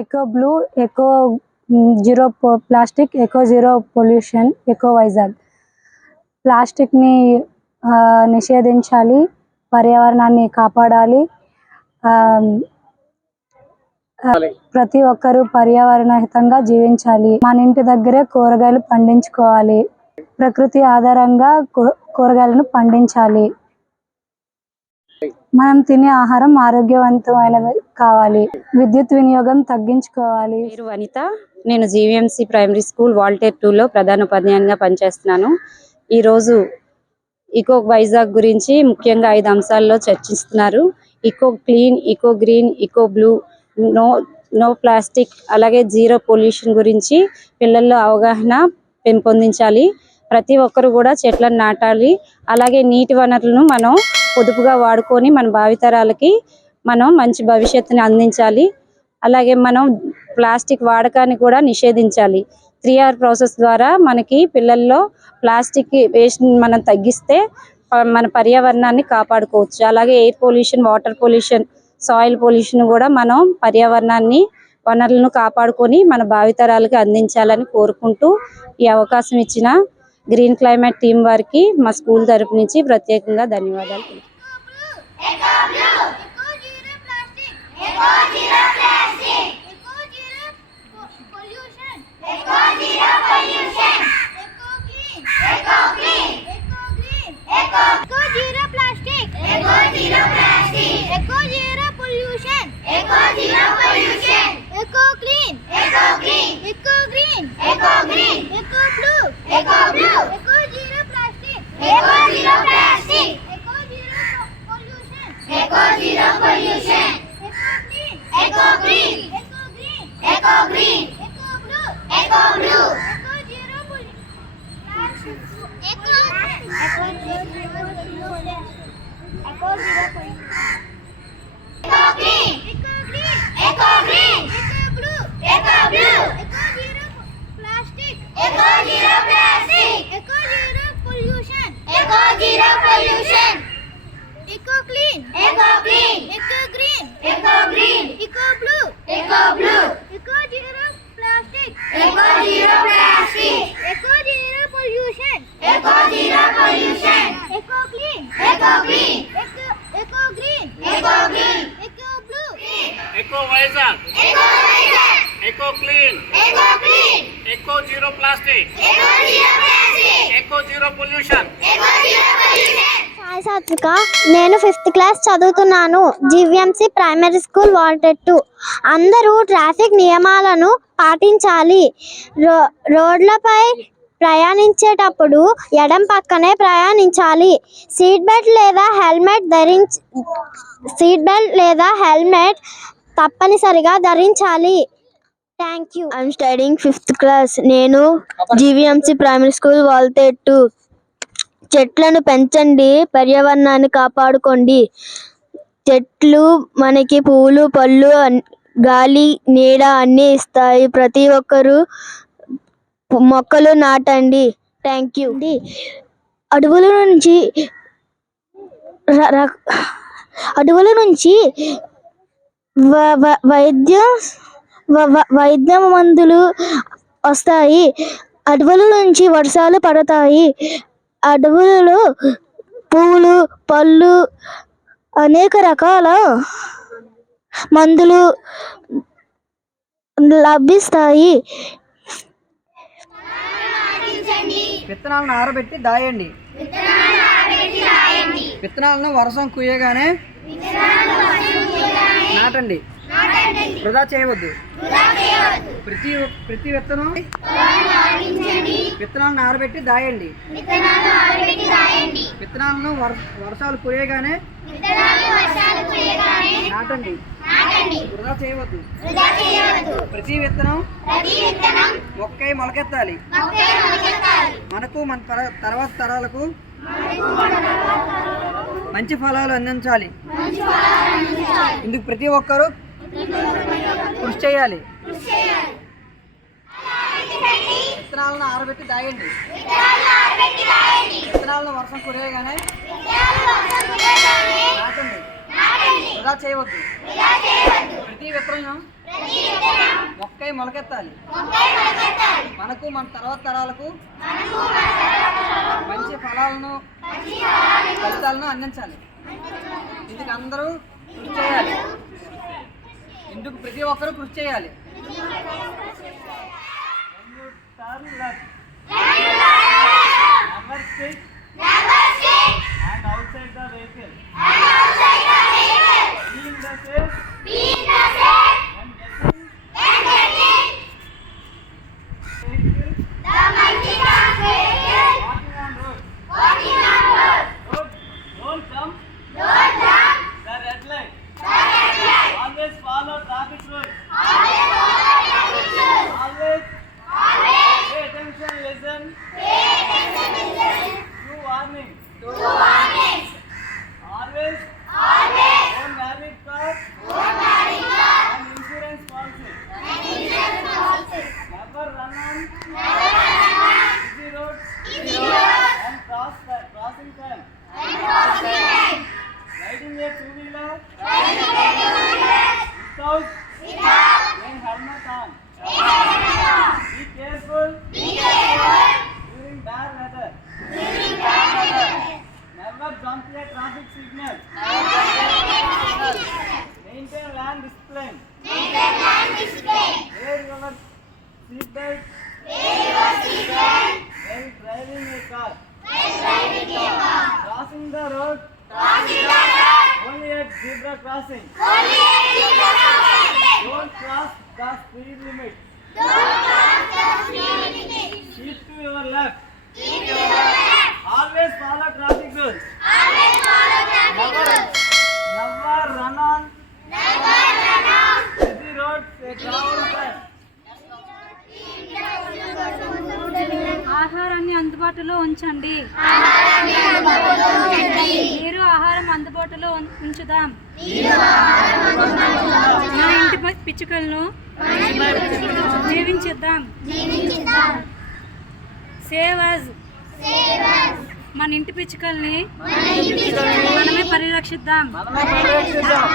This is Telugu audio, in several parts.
Eco blue eco zero plastic eco zero pollution eco Vizag. ప్లాస్టిక్ని నిషేధించాలి పర్యావరణాన్ని కాపాడాలి ప్రతి ఒక్కరూ పర్యావరణ హితంగా జీవించాలి. మన ఇంటి దగ్గరే కూరగాయలు పండించుకోవాలి. ప్రకృతి ఆధారంగా కూరగాయలను పండించాలి. మనం తినే ఆహారం ఆరోగ్యవంతమైనది కావాలి. విద్యుత్ వినియోగం తగ్గించుకోవాలి. వనిత. నేను జీవీఎంసీ ప్రైమరీ స్కూల్ వాల్టేర్ టూలో ప్రధాన ఉపాధ్యాయునిగా పనిచేస్తున్నాను. ఈరోజు ఇకో వైజాగ్ గురించి ముఖ్యంగా ఐదు అంశాల్లో చర్చిస్తున్నారు. Eco clean eco green eco blue no no plastic అలాగే జీరో పొల్యూషన్ గురించి పిల్లల్లో అవగాహన పెంపొందించాలి. ప్రతి ఒక్కరు కూడా చెట్లను నాటాలి. అలాగే నీటి వనరులను మనం పొదుపుగా వాడుకొని మన భావితరాలకి మనం మంచి భవిష్యత్తుని అందించాలి. అలాగే మనం ప్లాస్టిక్ వాడకాన్ని కూడా నిషేధించాలి. త్రీ ఆర్ ప్రాసెస్ ద్వారా మనకి పిల్లల్లో ప్లాస్టిక్ వేస్ట్ మనం తగ్గిస్తే మన పర్యావరణాన్ని కాపాడుకోవచ్చు. అలాగే air pollution water pollution soil pollution కూడా మనం పర్యావరణాన్ని వనరులను కాపాడుకొని మన భావితరాలకి అందించాలని కోరుకుంటూ ఈ అవకాశం ఇచ్చిన గ్రీన్ క్లైమేట్ టీం వారికి మా స్కూల్ తరపు నుంచి ప్రత్యేకంగా ధన్యవాదాలు Eco blue. Eco zero plastic. Eco zero plastic. Eco zero po- pollution. Eco zero pollution. Eco clean. Eco clean. Eco green. Eco. Eco zero plastic. Eco zero plastic. Eco zero pollution. Eco zero pollution. Eco clean. Eco clean. Eco green. Eco green. Eco Blue. Eco Zero Plastic. Eco Zero Plastic. Eco Zero Pollution. Eco Zero Pollution. Eco Green. Eco Green. Eco Blue. Eco Blue. Eco Zero Plastic. Eco Zero Eco Zero Plastic. Eco zero pollution. Eco clean. Eco clean. Eco green. Eco green. Eco blue. Eco blue. Eco zero plastic. Eco zero plastic. Eco zero pollution. Eco zero pollution. Eco clean. Eco clean. Eco eco green. Eco green. Eco blue. Eco Vizag. Eco Vizag. Eco clean. Eco eco zero plastic. Eco zero pollution. Hi Satvika నేను ఫిఫ్త్ క్లాస్ చదువుతున్నాను. జీవీఎంసీ ప్రైమరీ స్కూల్ వాల్టెడ్ టూ అందరూ ట్రాఫిక్ నియమాలను పాటించాలి. రో రోడ్లపై ప్రయాణించేటప్పుడు ఎడం పక్కనే ప్రయాణించాలి. సీట్ బెల్ట్ లేదా హెల్మెట్ ధరించ సీట్ బెల్ట్ లేదా హెల్మెట్ తప్పనిసరిగా ధరించాలి. Thank you I'm studying fifth class నేను జీవీఎంసీ ప్రైమరీ స్కూల్ వాల్టెడ్ టూ చెట్లను పెంచండి పర్యావరణాన్ని కాపాడుకోండి. చెట్లు మనకి పూలు పళ్ళు గాలి నీడ అన్నీ ఇస్తాయి. ప్రతి ఒక్కరూ మొక్కలు నాటండి. థ్యాంక్ యూ అడవుల నుంచి అడవుల నుంచి వ- వ- వైద్య వైద్య మందులు వస్తాయి. అడవుల నుంచి వర్షాలు పడతాయి. అడవులలో పువ్వులు పళ్ళు అనేక రకాల మందులు లభిస్తాయి. విత్తనాలను ఆరబెట్టి దాయండి. విత్తనాలను వర్షం కుయ్యగానే నాటండి. వృధా చేయవద్దు. ప్రతి ప్రతి విత్తనం విత్తనాలను ఆరబెట్టి దాయండి. విత్తనాలను వర్- వర్షాలు కురియగానే నాటండి. వృధా చేయవద్దు. ప్రతి విత్తనం మొక్కై మొలకెత్తాలి. మనకు మన తర- తర్వాత తరాలకు మంచి ఫలాలు అందించాలి. ఇందుకు ప్రతి ఒక్కరూ కృషి చేయాలి. విత్తనాలను ఆరబెట్టి దాయండి. విత్తనాలను వర్షం కురియగానే నాటండి. వృధా చేయవద్దు. ప్రతి విత్తనం మొక్కై మొలకెత్తాలి. మనకు మన తర్వాత తరాలకు మంచి ఫలాలను ఫలితాలను అందించాలి. ఇందుకు అందరూ కృషి చేయాలి. ఇందుకు ప్రతి ఒక్కరూ కృషి చేయాలి. Crossing the road Crossing the road. only at zebra crossing. Only at zebra crossing. Don't cross the speed limit. Don't cross the speed limit. Keep to your left. Keep to your left. Always follow traffic rules. Always follow traffic Never, never run on busy roads at crowd time. ఆహారాన్ని అందుబాటులో ఉంచండి నీరు ఆహారం అందుబాటులో ఉంచుదాం. మన ఇంటి పిచ్చుకలను జీవించిద్దాం. సేవ్ అస్ మన ఇంటి పిచ్చుకల్ని మనమే పరిరక్షిద్దాం. మనమే పరిరక్షిద్దాం.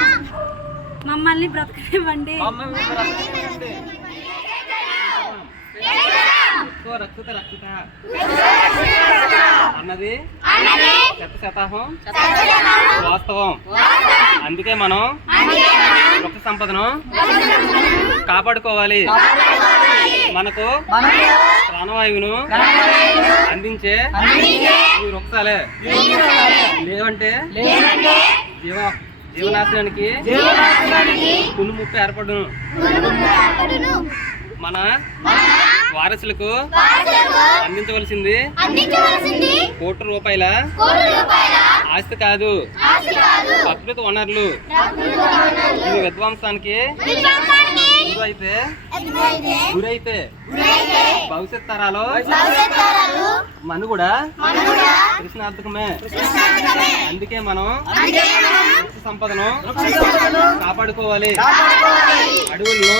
మమ్మల్ని బ్రతకనివ్వండి. ఎక్కువ రక్షిత రక్షిత అన్నది శత శతాహం వాస్తవం. అందుకే మనం వృక్ష సంపదను కాపాడుకోవాలి. మనకు ప్రాణవాయువును అందించే ఈ వృక్షాలే. లేవంటే జీవ జీవనాశనానికి కునుముప్పు ఏర్పడును. మన వారసులకు అందించవలసింది కోటి రూపాయల ఆస్తి కాదు ప్రకృతి వనరులు. ఇది విధ్వంసానికి విధ్వంసానికి గురైతే భవిష్యత్ తరాలు? మనుగడ? మనుగడ? కృష్ణార్థకమే. అందుకే మనం మనం సంపదను కాపాడుకోవాలి. అడవులను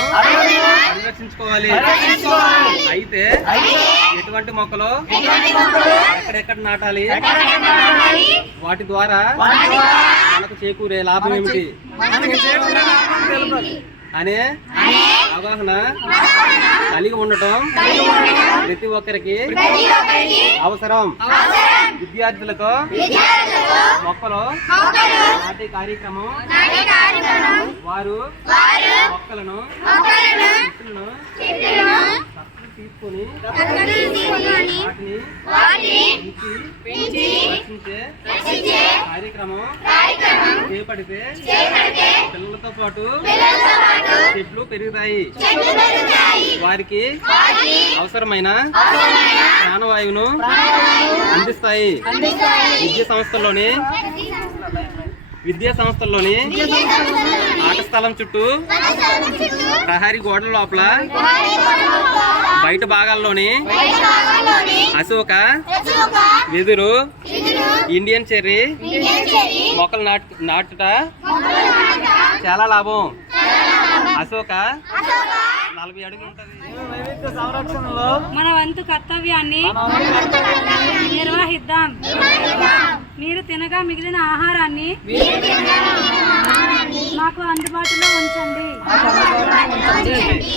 పరిరక్షించుకోవాలి. అయితే ఎటువంటి మొక్కలు ఎక్కడెక్కడ నాటాలి? వాటి ద్వారా మనకు చేకూరే లాభం ఏమిటి? అనే అవగాహన కలిగి ఉండటం ప్రతి ఒక్కరికి అవసరం. విద్యార్థులతో మొక్కలు నాటే కార్యక్రమం వారు మొక్కలను తీసుకొని వాటిని పెంచి రక్షించే కార్యక్రమం చేపడితే పిల్లలతో పాటు చెట్లు పెరుగుతాయి వారికి అవసరమైన ప్రాణవాయువును అందిస్తాయి విద్యా సంస్థల్లోని విద్యా సంస్థల్లోని ఆట స్థలం చుట్టూ ప్రహారీ గోడల లోపల బయట భాగాల్లోని అశోక వెదురు ఇండియన్ చెర్రీ మొక్కలు నాటు నాటుట చాలా లాభం. అశోక నలభై అడుగులు ఉంటుంది. వైవిధ్య సంరక్షణలో మన వంతు కర్తవ్యాన్ని నిర్వహిద్దాం. మీరు తినగా మిగిలిన ఆహారాన్ని మా మాకు అందుబాటులో ఉంచండి. మాకు అందుబాటులో ఉంచండి.